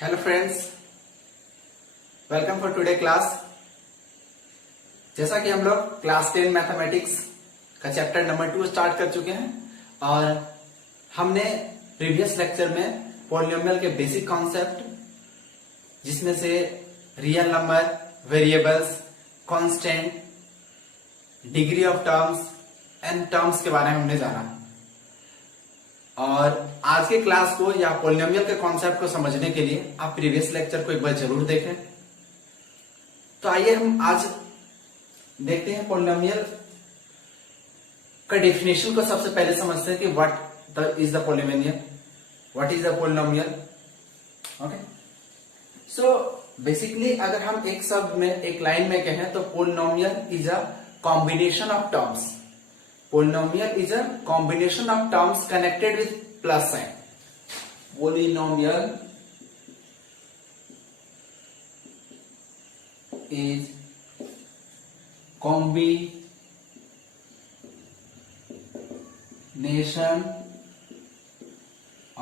Hello friends, welcome for today class. जैसा कि हम लोग क्लास 10 मैथमेटिक्स का चैप्टर नंबर 2 स्टार्ट कर चुके हैं और हमने प्रीवियस लेक्चर में पॉलिनोमियल के बेसिक कॉन्सेप्ट जिसमें से real number, variables, constant, degree of terms and terms के बारे में हमने जाना। और आज के क्लास को या पॉलिनोमियल के कॉन्सेप्ट को समझने के लिए आप प्रीवियस लेक्चर को एक बार जरूर देखें। तो आइए हम आज देखते हैं पॉलिनोमियल का डेफिनेशन को सबसे पहले समझते हैं कि what is the polynomial, what is the polynomial. Okay, so basically अगर हम एक शब्द में, एक लाइन में कहें तो polynomial is a combination of terms. Polynomial is a combination of terms connected with plus sign. Polynomial is combination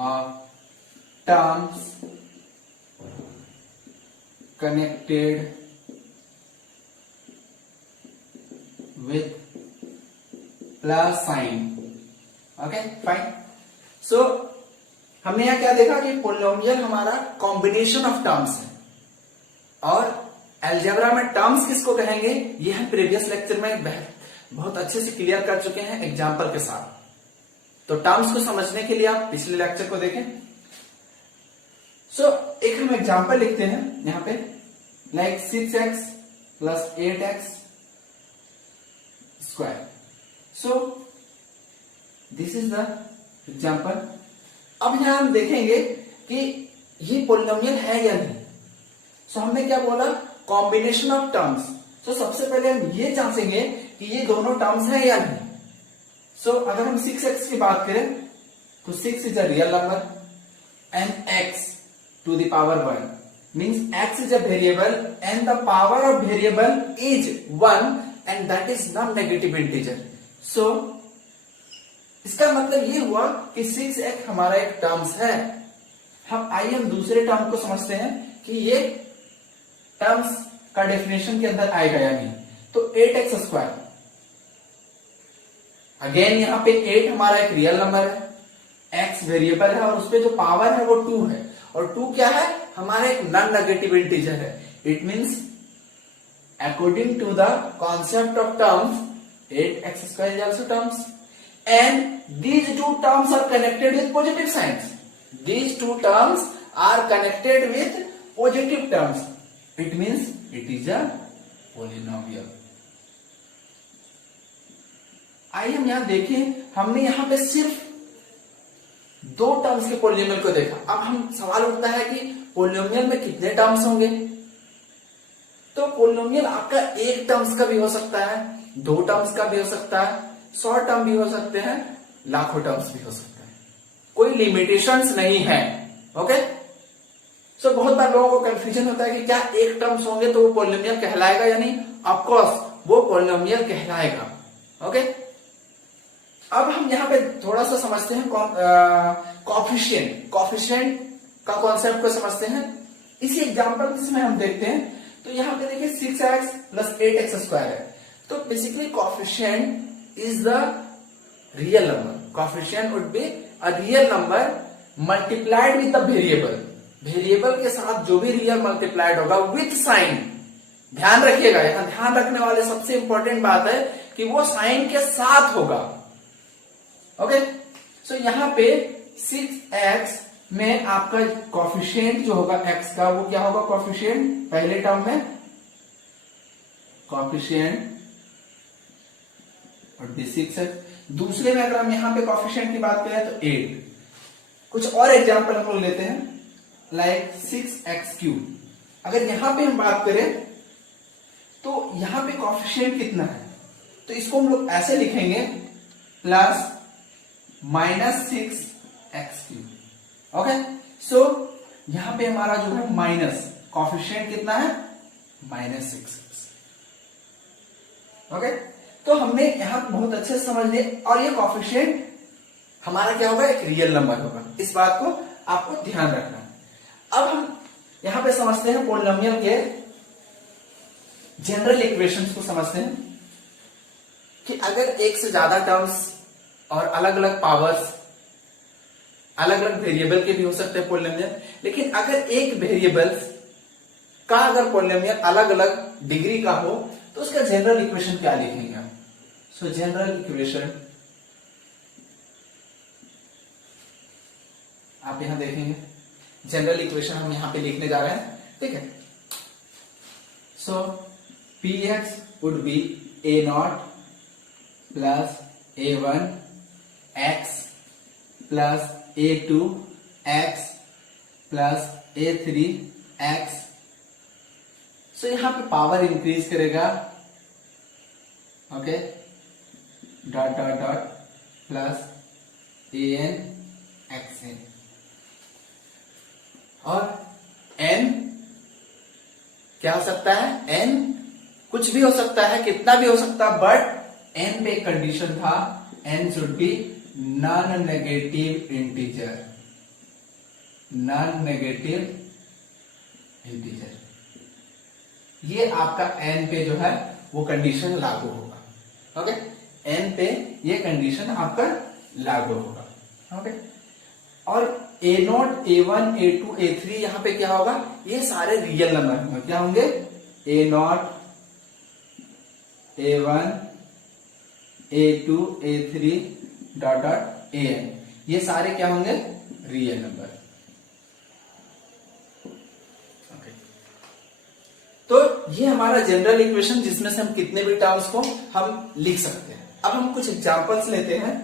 of terms connected with plus sign. Okay fine. So हमने यहां क्या देखा कि पॉलिनोमियल हमारा कॉम्बिनेशन ऑफ टर्म्स है और algebra में terms किसको कहेंगे ये हम प्रीवियस लेक्चर में बहुत अच्छे से क्लियर कर चुके हैं एग्जांपल के साथ। तो टर्म्स को समझने के लिए आप पिछले लेक्चर को देखें। सो एक हम एग्जांपल लिखते हैं यहां पे, like 6x plus 8x square. So this is the example। अब यहां हम देखेंगे कि ये पॉलिनोमियल है या नहीं। सो हमने क्या बोला, कॉम्बिनेशन ऑफ टर्म्स। सो सबसे पहले हम ये जांचेंगे कि ये दोनों टर्म्स है या नहीं। सो अगर हम 6x की बात करें तो 6 is a real number and x to the power 1 means x is a variable and the power of variable is 1 and that is non negative integer. So इसका मतलब ये हुआ कि 6x हमारा एक टर्म्स है। आइए हम दूसरे टर्म को समझते हैं कि ये टर्म्स का डेफिनेशन के अंदर आएगा या नहीं। तो 8x स्क्वायर, अगेन यहां पे 8 हमारा एक रियल नंबर है, x वेरिएबल है और उसपे जो पावर है वो 2 है और 2 क्या है, हमारा एक नॉन नेगेटिव इंटीजर है। It means according to the concept of terms 8x square is also terms and these two terms are connected with positive signs. These two terms are connected with positive terms. It means it is a polynomial. आइए हम यहां देखें, हमने यहां पे सिर्फ 2 terms के polynomial को देखा। अब हम सवाल उठता है कि पॉलिनोमियल में कितने टर्म्स होंगे। तो पॉलिनोमियल आपका एक टर्म्स का भी हो सकता है, 2 टर्म्स का भी हो सकता है, 100 टर्म भी हो सकते हैं, लाखों टर्म्स भी हो सकते हैं, कोई लिमिटेशंस नहीं है। ओके, सो बहुत बार लोगों को कंफ्यूजन होता है कि क्या एक टर्म्स होंगे तो वो पॉलिनोमियल कहलाएगा या नहीं। ऑफ कोर्स वो पॉलिनोमियल कहलाएगा। ओके, अब हम यहां पे थोड़ा सा समझते हैं कॉफिशिएंट का कॉन्सेप्ट को समझते हैं। इसी एग्जांपल में हम देखते हैं तो यहां पे देखिए 6x प्लस 8x स्क्वायर है। तो basically coefficient is the real number. Coefficient would be a real number multiplied with the variable. Variable के साथ जो भी रियल मल्टीप्लाइड होगा विथ साइन। ध्यान रखिएगा, यहां ध्यान रखने वाले सबसे इंपॉर्टेंट बात है कि वो साइन के साथ होगा। ओके, सो यहां पे 6x में आपका कोएफिशिएंट जो होगा x का वो क्या होगा, कोएफिशिएंट पहले टर्म में कोएफिशिएंट और 6 है। दूसरे में अगर हम यहां पे कोएफिशिएंट की बात करें तो 8। कुछ और एग्जांपल हम लोग लेते हैं, लाइक 6x3। अगर यहां पे हम बात करें तो यहां पे कोएफिशिएंट कितना है, तो इसको हम लोग ऐसे लिखेंगे प्लस माइनस 6x3। ओके, सो यहां पे हमारा जो है माइनस कोएफिशिएंट कितना है, -6x। ओके, तो हमने यहां बहुत अच्छे से समझ लिया और ये कोएफिशिएंट हमारा क्या होगा, एक रियल नंबर होगा। इस बात को आपको ध्यान रखना है। अब हम यहां पे समझते हैं पोलिनोमियल के जनरल इक्वेशंस को समझते हैं कि अगर एक से ज्यादा टर्म्स और अलग अलग पावर्स, अलग अलग वेरिएबल के भी हो सकते हैं पोलिनोमियल, लेकिन अगर एक वेरिएबल का अगर पोलिनोमियल अलग अलग डिग्री का हो तो उसका जनरल इक्वेशन क्या लिखेंगे हम? सो जनरल इक्वेशन आप यहां देखेंगे, जनरल इक्वेशन हम यहां पे लिखने जा रहे हैं, ठीक है। So p x would be a nought plus a one x plus a two x plus a three x. So यहां पे पावर इंक्रीज करेगा, okay, dot dot dot plus a n x n, और n क्या हो सकता है? n कुछ भी हो सकता है, कितना भी हो सकता है, बट n पे एक कंडीशन था, n should be non negative integer, non negative integer. ये आपका n पे जो है वो कंडीशन लागू होगा, ओके। n पे ये कंडीशन आपका लागू होगा, ओके। और a nought, a one, a two, a three, यहां पे क्या होगा? ये सारे रियल नंबर होंगे। क्या होंगे? A nought, a one, a two, a three, dot dot a n, ये सारे क्या होंगे? Real number, okay. तो ये हमारा जनरल इक्वेशन, जिसमें से हम कितने भी टर्म्स को हम लिख सकते हैं। अब हम कुछ एग्जांपल्स लेते हैं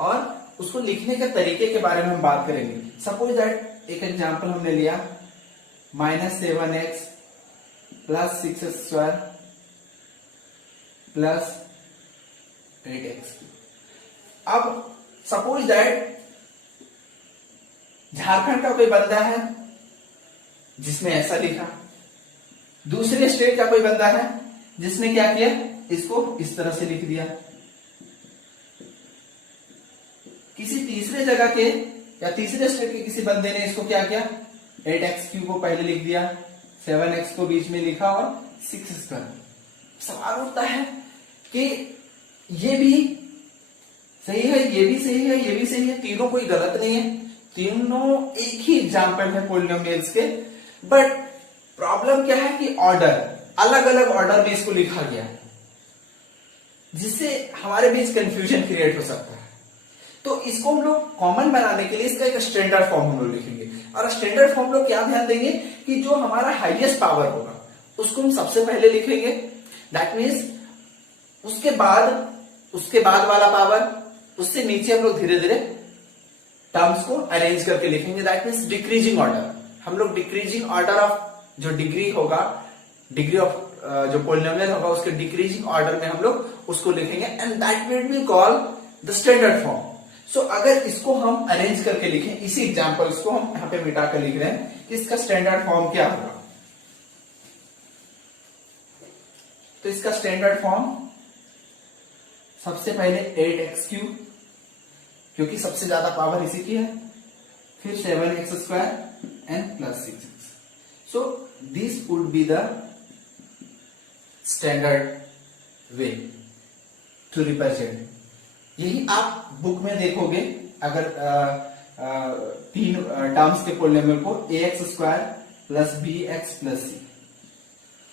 और उसको लिखने के तरीके के बारे में हम बात करेंगे। सपोज दैट एक एग्जांपल हमने लिया, -7x plus 6x² plus 8x। अब सपोज दैट झारखंड का कोई बंदा है जिसने ऐसा लिखा, दूसरे स्टेट का कोई बंदा है जिसने क्या किया, इसको इस तरह से लिख दिया, किसी तीसरे जगह के या तीसरे स्टेट के किसी बंदे ने इसको क्या किया, 8x³ को पहले लिख दिया, 7x को बीच में लिखा और 6²। सवाल उठता है कि ये भी सही है, ये भी सही है, ये भी सही है, तीनों कोई गलत नहीं है, तीनों एक ही एग्जाम्पल है पोलिनोमियल्स के, बट प्रॉब्लम क्या है कि ऑर्डर, अलग अलग ऑर्डर में इसको लिखा गया, जिससे हमारे बीच कंफ्यूजन क्रिएट हो सकता है। तो इसको हम लोग कॉमन बनाने के लिए इसका एक स्टैंडर्ड फॉर्म हम लोग लिखेंगे, और स्टैंडर्ड फॉर्म लोग क्या ध्यान देंगे कि जो हमारा हाईएस्ट पावर होगा उसको हम सबसे पहले लिखेंगे, दैट मीन्स उसके बाद वाला पावर, उससे नीचे हम लोग धीरे धीरे टर्म्स को अरेंज करके लिखेंगे, दैट मीन्स डिक्रीजिंग ऑर्डर। हम लोग डिक्रीजिंग ऑर्डर ऑफ जो डिग्री होगा, डिग्री ऑफ जो पोलिनोमियल होगा, उसके डिक्रीजिंग ऑर्डर में हम लोग उसको लिखेंगे, and that will be called the standard form. So अगर इसको हम अरेंज करके लिखें, इसी एग्जांपल्स को हम यहां पे मिटा कर लिख रहे हैं कि इसका स्टैंडर्ड फॉर्म क्या होगा। तो इसका स्टैंडर्ड फॉर्म सबसे पहले 8x³ क्योंकि सबसे ज्यादा पावर इसी की है, फिर 7x² and plus 6x। So this would be the standard way to represent. यही आप बुक में देखोगे, अगर तीन टर्म्स के पोलिनोमियल को, ax² plus bx plus c।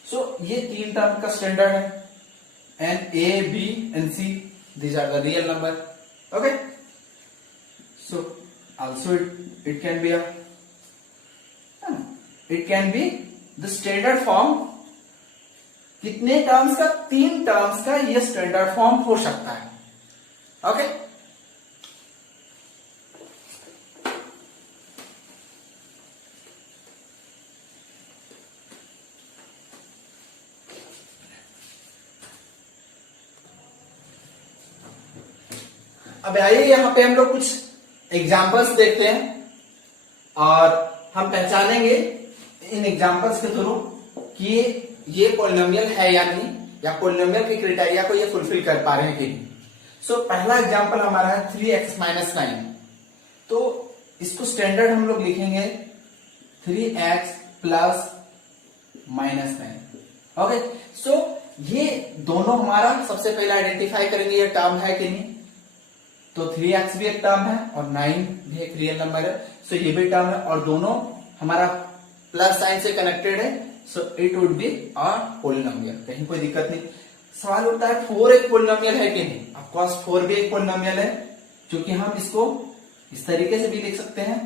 सो ये तीन टर्म का स्टैंडर्ड है, and a, b and c, these are the real number, okay? So also it can be the standard form। कितने टर्म्स का? 3 टर्म्स का ये स्टैंडर्ड फॉर्म हो सकता है, ओके? अब आइए यहां पे हम लोग कुछ एग्जांपल्स देखते हैं और हम पहचानेंगे इन एग्जांपल्स के थ्रू कि ये पोलिनोमियल है या नहीं, या पोलिनोमियल के क्राइटेरिया को ये फुलफिल कर पा रहे हैं कि नहीं। सो पहला एग्जांपल हमारा है 3x - 9। तो इसको स्टैंडर्ड हम लोग लिखेंगे 3x प्लस -9। ओके, सो ये दोनों हमारा सबसे पहले आइडेंटिफाई करेंगे ये टर्म है कि नहीं। तो 3x भी एक टर्म है और 9 भी एक रियल नंबर है, सो ये भी टर्म है और दोनों हमारा प्लस साइन से कनेक्टेड है, so it would be a polynomial. कहीं कोई दिक्कत नहीं। सवाल उठता है 4 एक पोलिनोमियल है कि नहीं। ऑफ कोर्स 4 भी एक पोलिनोमियल है, क्योंकि हम इसको इस तरीके से भी लिख सकते हैं,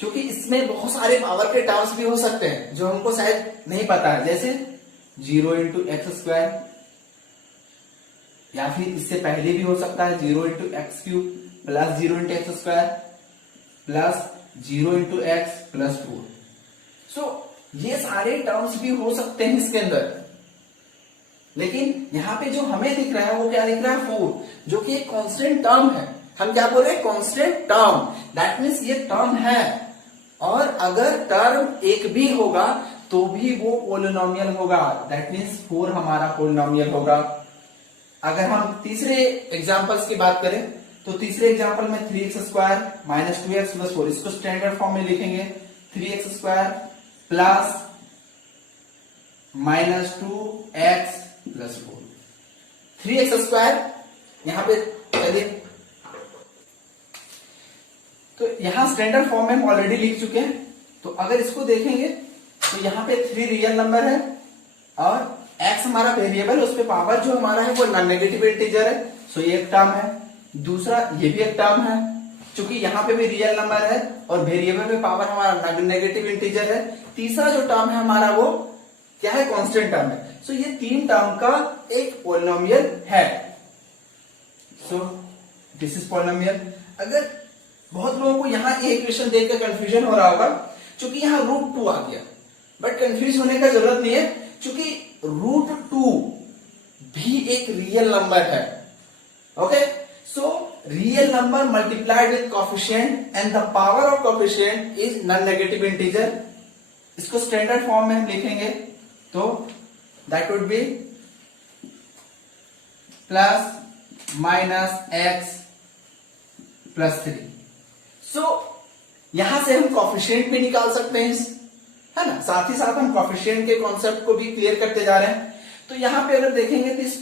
क्योंकि इसमें बहुत सारे पावर के टर्म्स भी हो सकते हैं जो हमको शायद नहीं पता है, जैसे 0 इंटू एक्स स्क्वायर, या फिर इससे पहले भी हो सकता है 0 into x cube plus 0 into x square plus 0 into x plus 4। सो ये सारे टर्म्स भी हो सकते हैं इसके अंदर, लेकिन यहां पे जो हमें दिख रहा है वो क्या दिख रहा है 4, जो कि एक कांस्टेंट टर्म है। हम क्या बोल रहे हैं, कांस्टेंट टर्म, दैट मीन्स ये टर्म है, और अगर टर्म एक भी होगा तो भी वो पोलिनोमियल होगा, दैट मीन्स 4 हमारा पोलिनोमियल होगा। अगर हम तीसरे एग्जांपल्स की बात करें तो तीसरे एग्जांपल में 3x square minus 2x plus 4, इसको स्टैंडर्ड फॉर्म में लिखेंगे 3x square plus minus 2x plus 4। 3x square यहां पे चलिए, तो यहां स्टैंडर्ड फॉर्म में हम ऑलरेडी लिख चुके हैं, तो अगर इसको देखेंगे तो यहां पे 3 रियल नंबर है और x हमारा वेरिएबल, उस पे पावर जो हमारा है वो नॉन नेगेटिव इंटीजर है, सो ये एक टर्म है। दूसरा ये भी एक टर्म है, क्योंकि यहां पे भी रियल नंबर है और वेरिएबल पे पावर हमारा नेगेटिव इंटीजर है। तीसरा जो टर्म है हमारा वो क्या है, कांस्टेंट टर्म है। सो ये 3 टर्म का एक पोलिनोमियल है, सो दिस इज पोलिनोमियल। अगर बहुत लोगों को यहाँ ये इक्वेशन देखकर कंफ्यूजन हो रहा होगा, क्योंकि यहाँ √2 आ गया, बट कंफ्यूज होने का जरूरत नहीं है, क्योंकि √2 भी एक रियल नंबर है। Okay, so real number multiplied with coefficient and the power of coefficient is non negative integer. इसको स्टैंडर्ड फॉर्म में हम लिखेंगे तो that would be plus minus x plus 3। सो यहां से हम कोफिशिएंट भी निकाल सकते हैं, है ना, साथ ही साथ हम कोफिशिएंट के कॉन्सेप्ट को भी क्लियर करते जा रहे हैं। तो यहां पे अगर देखेंगे तो इस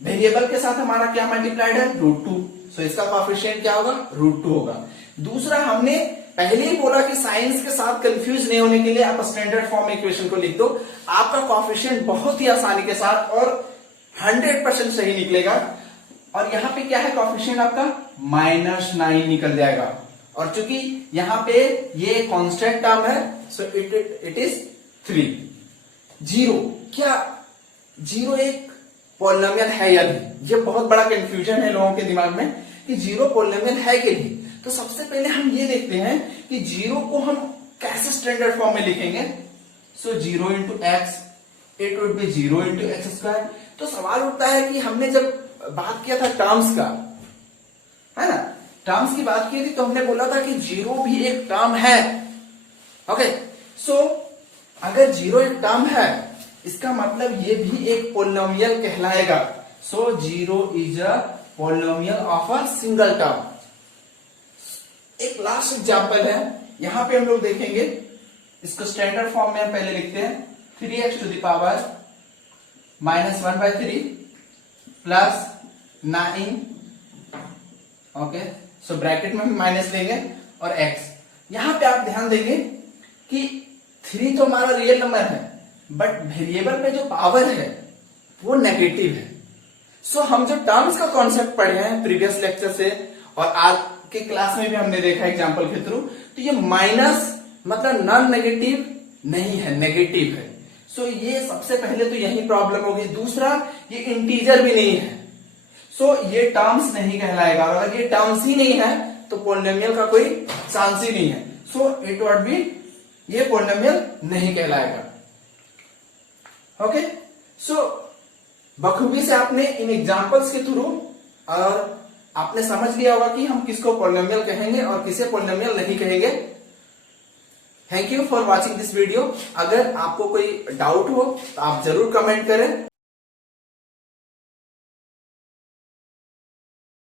वेरिएबल के साथ हमारा क्या मल्टीप्लाइड है, √2, सो इसका कोफिशिएंट क्या होगा, √2 होगा। दूसरा, हमने पहले ही बोला कि साइंस के साथ कंफ्यूज नहीं होने के लिए आप स्टैंडर्ड फॉर्म इक्वेशन को लिख दो, आपका कोफिशिएंट बहुत ही आसानी के साथ और 100% सही निकलेगा। और यहां पे क्या है, कोफिशिएंट आपका -9 निकल जाएगा, और चूंकि यहां पे ये कांस्टेंट टर्म है, सो इट इज 3। 0, क्या 0 एक पोलिनोमियल है या नहीं, ये बहुत बड़ा कंफ्यूजन है लोगों के दिमाग में कि 0 पोलिनोमियल है कि नहीं। तो सबसे पहले हम ये देखते हैं कि 0 को हम कैसे स्टैंडर्ड फॉर्म में लिखेंगे। सो 0 into x, it would be 0 into x square. तो सवाल उठता है कि हमने जब बात किया था टर्म्स का, है ना, टर्म्स की बात की थी तो हमने बोला था कि 0 भी एक टर्म है। ओके, सो अगर 0 एक टर्म है, इसका मतलब ये भी एक पोलिनोमियल कहलाएगा। सो 0 is a polynomial of a single term. एक लास्ट एग्जांपल है, यहां पे हम लोग देखेंगे, इसको स्टैंडर्ड फॉर्म में हम पहले लिखते हैं 3x to the power -1/3 plus 9। Okay, so bracket में हम माइनस लेंगे और x। यहां पे आप ध्यान देंगे कि 3 तो हमारा रियल नंबर है, बट वेरिएबल पे जो पावर है वो नेगेटिव है। सो हम जो टर्म्स का कॉन्सेप्ट पढ़े हैं प्रीवियस लेक्चर से और आज के क्लास में भी हमने देखा एग्जांपल के थ्रू, तो ये माइनस मतलब नॉन नेगेटिव नहीं है, नेगेटिव है। सो ये सबसे पहले तो यही प्रॉब्लम होगी। दूसरा, ये इंटीजर भी नहीं है, सो ये टर्म्स नहीं कहलाएगा, और अगर ये टर्म्स ही नहीं है तो पोलिनोमियल का कोई चांस ही नहीं है। सो इट वुड बी, ये पोलिनोमियल नहीं कहलाएगा। ओके, सो बखूबी से आपने इन एग्जांपल्स के थ्रू और आपने समझ लिया होगा कि हम किसको पोलिनोमियल कहेंगे और किसे पोलिनोमियल नहीं कहेंगे। Thank you for watching this video. अगर आपको कोई डाउट हो तो आप जरूर कमेंट करें।